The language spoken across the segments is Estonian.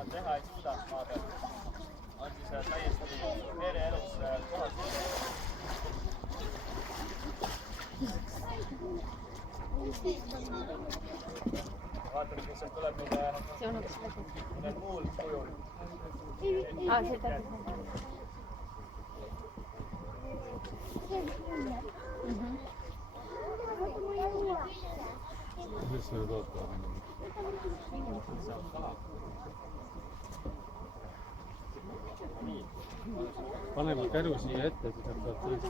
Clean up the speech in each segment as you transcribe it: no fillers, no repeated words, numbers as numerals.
nad teha ei suuda maa peal, on siis täiesti mereeluks kohal. Vaatame, kus sealt tuleb need muul kujul. Mis see nüüd ootab? Paneme käru siia ette, siis saab tõesti.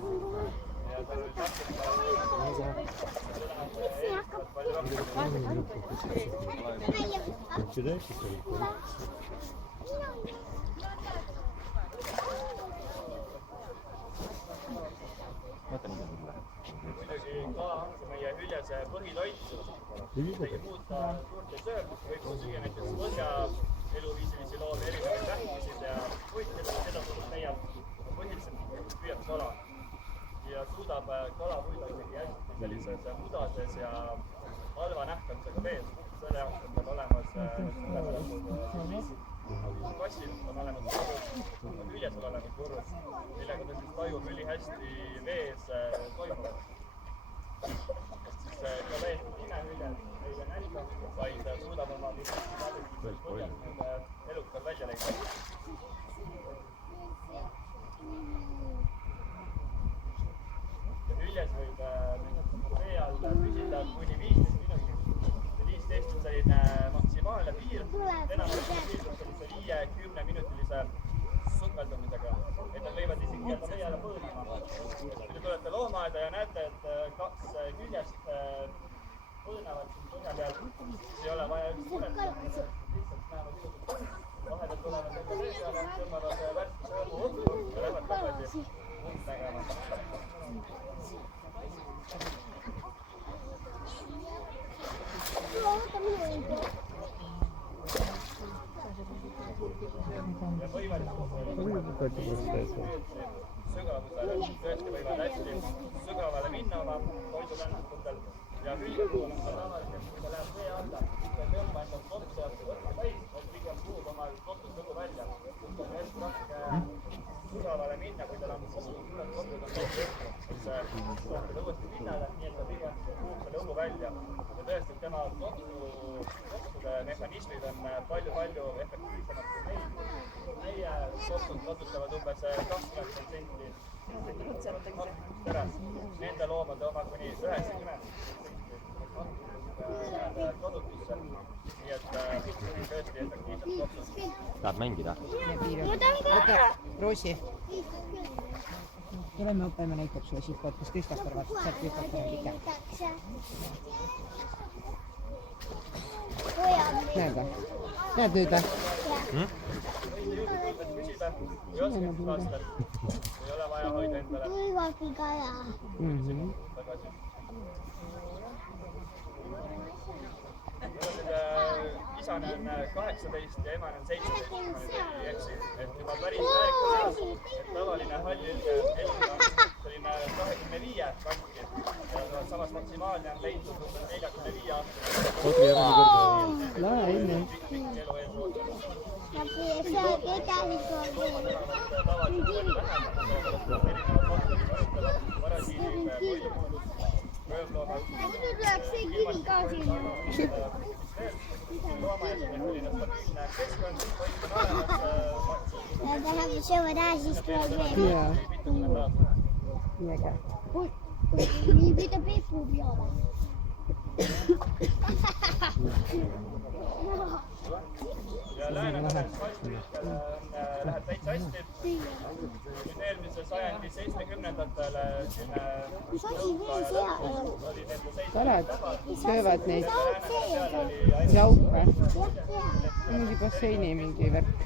Muidugi kala on meie hüljese põhitoit. Midagi muud ta suurt ei söö, võib süüa näiteks põhja eluviisilisi loomi, erinevaid vähkisid ja muid, seda surnud leiab. Põhiliselt püüab kala ja suudab kala hoida isegi hästi sellises mudases ja halva nähtamisega vees. Selle jaoks on tal olemas suurepärased viisid. Kassil on olemas korrus, hüljes on olemas korrus, millega ta siis tajub ülihästi vees toimuvat. Siis ka vees hinehüljel ei ole nälga, vaid suudab oma põhjal elukad välja leida. Hüljes võib vee all püsida kuni 15 minutit. 15 on selline maksimaalne piir, enamasti piirdub sellise 5-10-minutilise sukeldumisega, et nad võivad isegi jääda vee alla põõnama. Kui te tulete loomaaeda ja näete, et 2 küljest põõnavad siin põhja peal, ei ole vaja üks suretada, lihtsalt näevad ilusat põõn, vahepeal tulevad jälle vee peale, tõmbavad värskuse õhu õhku ja lähevad tagasi und nägema. Ja võivad sügavusele tõesti võivad hästi sügavale minna oma toidulännakutel ja hüljepuhul on ka tavaliselt, kui ta läheb vee alla, siis ta tõmba endalt kopsa võtta täis, et pigem puhub oma kopsust õhu välja. On hästi raske sügavale minna, kui tal on kopsud on täis õhku, siis tuleb uuesti pinnale, nii et ta pigem puhub selle õhu välja. Ja tõesti, tema kopsude mehhanismid on palju efektiivsemad kui meil. Meie kopsud kasutavad umbes 20% terast. Nende loomade oma kuni 90% kodutusse. Nii et tõesti efektiivsed kopsud. Tahad mängida? Võta, Roosi. Tuleme õppima näitab sulle siit poolt, kas Kristofer vaatad, sealt Kristofer on pika. Näed või? Näed nüüd või? Ei oskaks vastel. Ei ole vaja hoida endale. Võivadki kaja. Isane on 18 ja emane on 17, ma nüüd ei eksi. Et juba päris väärikas, et tavaline hallilge elu on selline 25 kanti. Samas maksimaalne on leitud 45 aastat. Lae enne. Pikk elu ees ootanud. Ja seal kedagi Loomad elavad tavaliselt palju vähem, erinevad faktorid mõjutavad varasiinid, toidupuudus, röövloomad. nüüd läheks see kivi ka sinna. Loomaaias on selline stabiilne keskkond, toit on olemas, Ja tähendab, söövad ära, siis tuleb veel. Jaa. mitukümmend aastat. Mega. Nii pidab Peepu peale. Ja Läänemere saltlikel läheb täitsa hästi. Nüüd eelmise sajandi 70-ndatel oli nende seis Kalad söövad neid peal oli jauke. Mingi basseini mingi värk.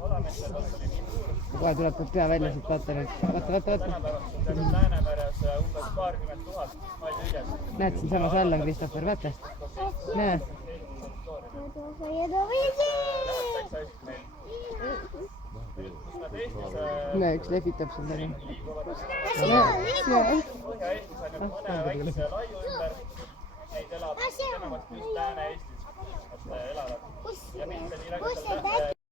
kalameestel oli nii suur. Kohe tuleb pea välja siit, vaata nüüd. Vaata. Tänapäevaks on terve Läänemeres umbes paarkümmend tuhat hallhüljest. Näed, siinsamas all on Kristofer, vaata. Näed. Näe, üks lehvitab siin täna. Põhja-Eestis on nüüd mõne väikse laiu ümber. Neid elab enamasti just Lääne-Eestis, et elavad. kus ja mitte nii kus see väga